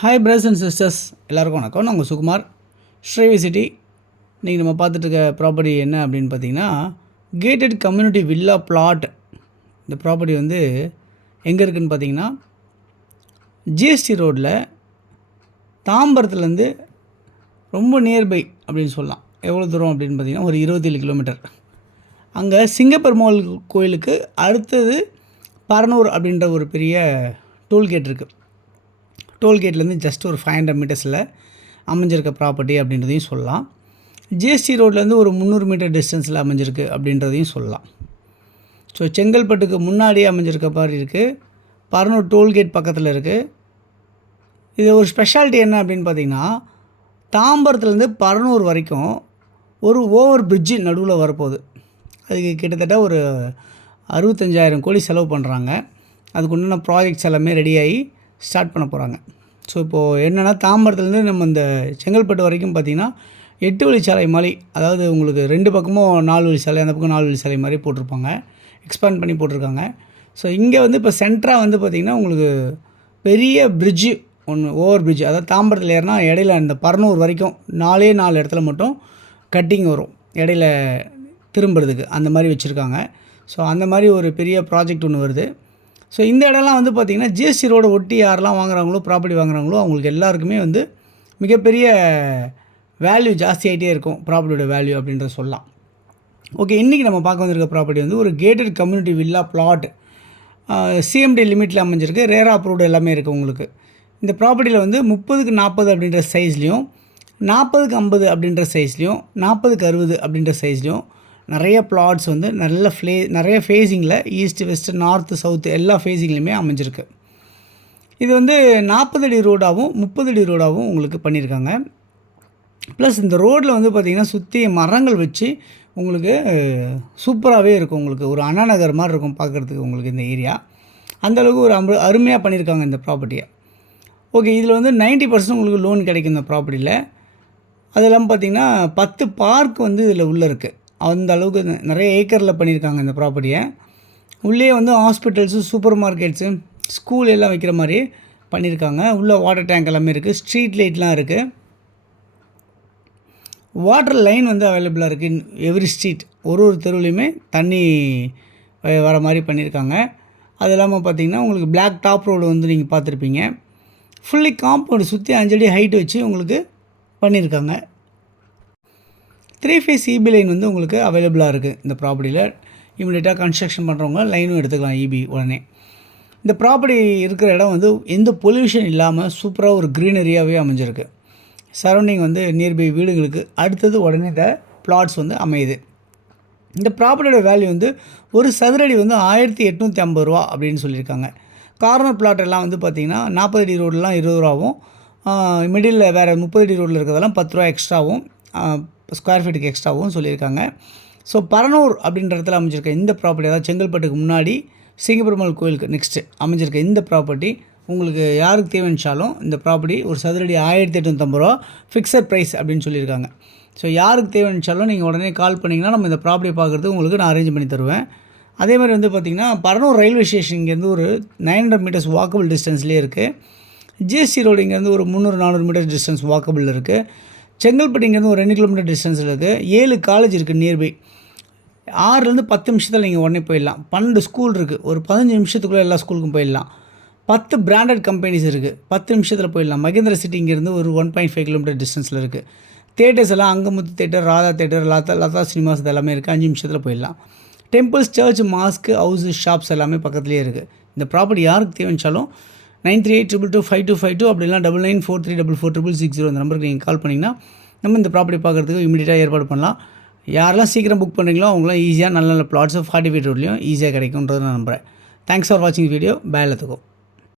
Hi brothers and sisters, எல்லாருக்கும் வணக்கம். நான் உங்கள் சுகுமார், ஸ்ரீவி சிட்டி. இன்றைக்கி நம்ம பார்த்துட்டு இருக்க ப்ராப்பர்ட்டி என்ன அப்படின்னு பார்த்தீங்கன்னா, கேட்டட் கம்யூனிட்டி வில்லா பிளாட். இந்த ப்ராப்பர்ட்டி வந்து எங்கே இருக்குதுன்னு பார்த்தீங்கன்னா, ஜிஎஸ்டி ரோட்டில் தாம்பரத்துலேருந்து ரொம்ப நியர்பை அப்படின்னு சொல்லலாம். எவ்வளோ தூரம் அப்படின்னு பார்த்தீங்கன்னா ஒரு 27 கிலோமீட்டர். அங்கே சிங்கப்பெருமாள் கோயிலுக்கு அடுத்தது பரனூர் அப்படின்ற ஒரு பெரிய டோல்கேட் இருக்குது. டோல்கேட்லேருந்து ஜஸ்ட் ஒரு 500 மீட்டர்ஸில் அமைஞ்சிருக்க ப்ராப்பர்ட்டி அப்படின்றதையும் சொல்லலாம். ஜிஎஸ்டி ரோட்லேருந்து ஒரு 300 மீட்டர் டிஸ்டன்ஸில் அமைஞ்சிருக்கு அப்படின்றதையும் சொல்லலாம். ஸோ செங்கல்பட்டுக்கு முன்னாடியே அமைஞ்சிருக்க மாதிரி இருக்குது. பரனூர் டோல்கேட் பக்கத்தில் இருக்குது. இது ஒரு ஸ்பெஷாலிட்டி என்ன அப்படின்னு பார்த்திங்கன்னா, தாம்பரத்துலேருந்து பரனூர் வரைக்கும் ஒரு ஓவர் பிரிட்ஜு நடுவில் வரப்போகுது. அதுக்கு கிட்டத்தட்ட ஒரு 65,000 கோடி செலவு பண்ணுறாங்க. அதுக்கு உண்டான ப்ராஜெக்ட்ஸ் எல்லாமே ரெடியாகி ஸ்டார்ட் பண்ண போகிறாங்க. ஸோ இப்போது என்னென்னா, தாம்பரத்துலேருந்து நம்ம இந்த செங்கல்பட்டு வரைக்கும் பார்த்திங்கன்னா 8 வழிச்சாலை மாதிரி, அதாவது உங்களுக்கு 2 பக்கமும் 4 வழிச்சாலை, அந்த பக்கம் 4 வழிச்சாலை மாதிரி போட்டிருப்பாங்க, எக்ஸ்பேண்ட் பண்ணி போட்டிருக்காங்க. ஸோ இங்கே வந்து இப்போ சென்ட்ராக வந்து பார்த்திங்கன்னா உங்களுக்கு பெரிய பிரிட்ஜு ஒன்று, ஓவர் பிரிட்ஜ், அதாவது தாம்பரத்தில் ஏறினா இடையில இந்த பரனூர் வரைக்கும் 4 இடத்துல மட்டும் கட்டிங் வரும் இடையில திரும்புறதுக்கு, அந்த மாதிரி வச்சுருக்காங்க. ஸோ அந்த மாதிரி ஒரு பெரிய ப்ராஜெக்ட் ஒன்று வருது. ஸோ இந்த இடம்லாம் வந்து பார்த்திங்கன்னா ஜிஎஸ்டி ரோடை ஒட்டி யாரெல்லாம் வாங்குறாங்களோ, ப்ராப்பர்ட்டி வாங்குறாங்களோ, அவங்களுக்கு எல்லாருக்குமே வந்து மிகப்பெரிய வேல்யூ ஜாஸ்தியாகிட்டே இருக்கும், ப்ராப்பர்ட்டியோட வேல்யூ அப்படின்றத சொல்லலாம். ஓகே, இன்றைக்கி நம்ம பார்க்க வந்திருக்க ப்ராப்பர்ட்டி வந்து ஒரு gated community villa plot. CMD லிமிட்டில் அமைஞ்சிருக்கு, ரேரா அப்ரூவ்டு எல்லாமே இருக்குது உங்களுக்கு. இந்த ப்ராப்பர்ட்டியில் வந்து 30க்கு 40 அப்படின்ற சைஸ்லேயும், 40க்கு 50 அப்படின்ற சைஸ்லேயும், 40க்கு 60 அப்படின்ற சைஸ்லேயும் நிறைய பிளாட்ஸ் வந்து நிறைய ஃபேஸிங்கில் ஈஸ்ட், வெஸ்ட், நார்த்து, சவுத்து எல்லா ஃபேஸிங்லேயுமே அமைஞ்சிருக்கு. இது வந்து 40 அடி ரோடாகவும் 30 அடி ரோடாகவும் உங்களுக்கு பண்ணியிருக்காங்க. ப்ளஸ் இந்த ரோட்டில் வந்து பார்த்திங்கன்னா சுற்றி மரங்கள் வச்சு உங்களுக்கு சூப்பராகவே இருக்கும். உங்களுக்கு ஒரு அண்ணா நகர் மாதிரி இருக்கும் பார்க்குறதுக்கு உங்களுக்கு இந்த ஏரியா. அந்தளவுக்கு ஒரு அருமையாக பண்ணியிருக்காங்க இந்த ப்ராப்பர்ட்டியை. ஓகே, இதில் வந்து 90% உங்களுக்கு லோன் கிடைக்கும் இந்த ப்ராப்பர்ட்டியில். அது இல்லாமல் பார்த்திங்கன்னா 10 பார்க் வந்து இதில் உள்ளே இருக்குது. அந்த அளவுக்கு நிறைய ஏக்கரில் பண்ணியிருக்காங்க இந்த ப்ராப்பர்ட்டியை. உள்ளே வந்து ஹாஸ்பிட்டல்ஸு, சூப்பர் மார்க்கெட்ஸு, ஸ்கூல் எல்லாம் வைக்கிற மாதிரி பண்ணியிருக்காங்க. உள்ளே வாட்டர் டேங்க் எல்லாமே இருக்குது, ஸ்ட்ரீட் லைட்லாம் இருக்குது, வாட்டர் லைன் வந்து அவைலபிளாக இருக்குது. எவ்ரி ஸ்ட்ரீட், ஒரு தெருவுலையுமே தண்ணி வர மாதிரி பண்ணியிருக்காங்க. அது இல்லாமல் பார்த்திங்கன்னா உங்களுக்கு பிளாக் டாப் ரோடு வந்து நீங்கள் பார்த்துருப்பீங்க. ஃபுல்லி காம்பவுண்டு சுற்றி 5 அடி ஹைட்டு வச்சு உங்களுக்கு பண்ணியிருக்காங்க. 3 ஃபேஸ் இபி லைன் வந்து உங்களுக்கு அவைலபிளாக இருக்குது இந்த ப்ராப்பர்ட்டியில். இமீடியட்டாக கன்ஸ்ட்ரக்ஷன் பண்ணுறவங்க லைனும் எடுத்துக்கலாம் இபி உடனே. இந்த ப்ராப்பர்ட்டி இருக்கிற இடம் வந்து எந்த பொல்யூஷன் இல்லாமல் சூப்பராக ஒரு க்ரீனரியாகவே அமைஞ்சிருக்கு. சரௌண்டிங் வந்து நியர்பை வீடுங்களுக்கு அடுத்தது உடனே இந்த பிளாட்ஸ் வந்து அமையுது. இந்த ப்ராப்பர்ட்டியோட வேல்யூ வந்து ஒரு சதுரடி வந்து 1850 ரூபா அப்படின்னு சொல்லியிருக்காங்க. கார்னர் பிளாட் எல்லாம் வந்து பார்த்திங்கன்னா 40 அடி ரோடெலாம் 20 ரூபாவும், மிடில் வேறு 30 அடி ரோட்டில் இருக்கிறதெல்லாம் 10 ரூபா எக்ஸ்ட்ராவும், ஸ்கொயர் ஃபீட்டுக்கு எக்ஸ்ட்ராவும் சொல்லியிருக்காங்க. ஸோ பரனூர் அப்படின்ற இடத்துல அமைஞ்சிருக்க இந்த ப்ராப்பர்ட்டி, அதாவது செங்கல்பட்டுக்கு முன்னாடி சிங்கப்பெருமாள் கோயிலுக்கு நெக்ஸ்ட்டு அமைஞ்சிருக்க இந்த ப்ராப்பர்ட்டி உங்களுக்கு யாருக்கு தேவைச்சாலும் இந்த ப்ராப்பர்ட்டி ஒரு சதுரடி 1850 ரூபா ஃபிக்ஸட் ப்ரைஸ் அப்படின்னு சொல்லியிருக்காங்க. ஸோ யாருக்கு தேவைச்சாலும் நீங்கள் உடனே கால் பண்ணிங்கன்னா நம்ம இந்த ப்ராப்பர்ட்டி பார்க்குறதுக்கு உங்களுக்கு நான் அரேஞ்ச் பண்ணி தருவேன். அதே மாதிரி வந்து பார்த்திங்கன்னா பரனூர் ரயில்வே ஸ்டேஷன் இங்கேருந்து ஒரு 900 மீட்டர்ஸ் வாக்கபிள் டிஸ்டன்ஸ்லேயே இருக்குது. ஜிஎஸ்டி ரோடு இங்கேருந்து ஒரு 300-400 மீட்டர் டிஸ்டன்ஸ் வாக்கபிள் இருக்குது. செங்கல்பட்டு இங்கேருந்து ஒரு 2 கிலோமீட்டர் டிஸ்டன்ஸில் இருக்குது. 7 காலேஜ் இருக்குது நியர்பை. 6லேருந்து 10 நிமிஷத்தில் நீங்கள் உடனே போயிடலாம். 12 ஸ்கூல் இருக்குது, ஒரு 15 நிமிஷத்துக்குள்ளே எல்லா ஸ்கூலுக்கும் போயிடலாம். 10 பிராண்டட் கம்பெனிஸ் இருக்குது, 10 நிமிஷத்தில் போயிடலாம். மகேந்திர சிட்டி இங்கேருந்து ஒரு 1.5 கிலோமீட்டர் டிஸ்டன்ஸில் இருக்குது. தேட்டர்ஸ் எல்லாம் Angamuthu theatre, Radha theatre, Latha cinemas இது எல்லாமே இருக்குது. 5 நிமிஷத்தில் போயிடலாம். Temples, church, mosque, house, shops எல்லாமே பக்கத்துலேயே இருக்குது. இந்த ப்ராப்பர்ட்டி யாருக்கு தேவைச்சாலும் 9382252252 அப்படிலாம் 99434466 இந்த நம்பருக்கு நீங்கள் கால் பண்ணிங்கன்னா நம்ம இந்த ப்ராப்பர்ட்டி பார்க்குறதுக்கு இமீடியட்டாக ஏற்பாடு பண்ணலாம். யாரெல்லாம் சீக்கிரம் புக் பண்ணுறீங்களோ அவங்களாம் ஈஸியாக நல்ல பிளாட்ஸு 40 ஃபீட் ரோட்லேயும் ஈஸியாக கிடைக்கும்ன்றது நான் நம்புகிறேன். தேங்க்ஸ் ஃபார் வாட்சிங் வீடியோ. பேலத்துக்கும்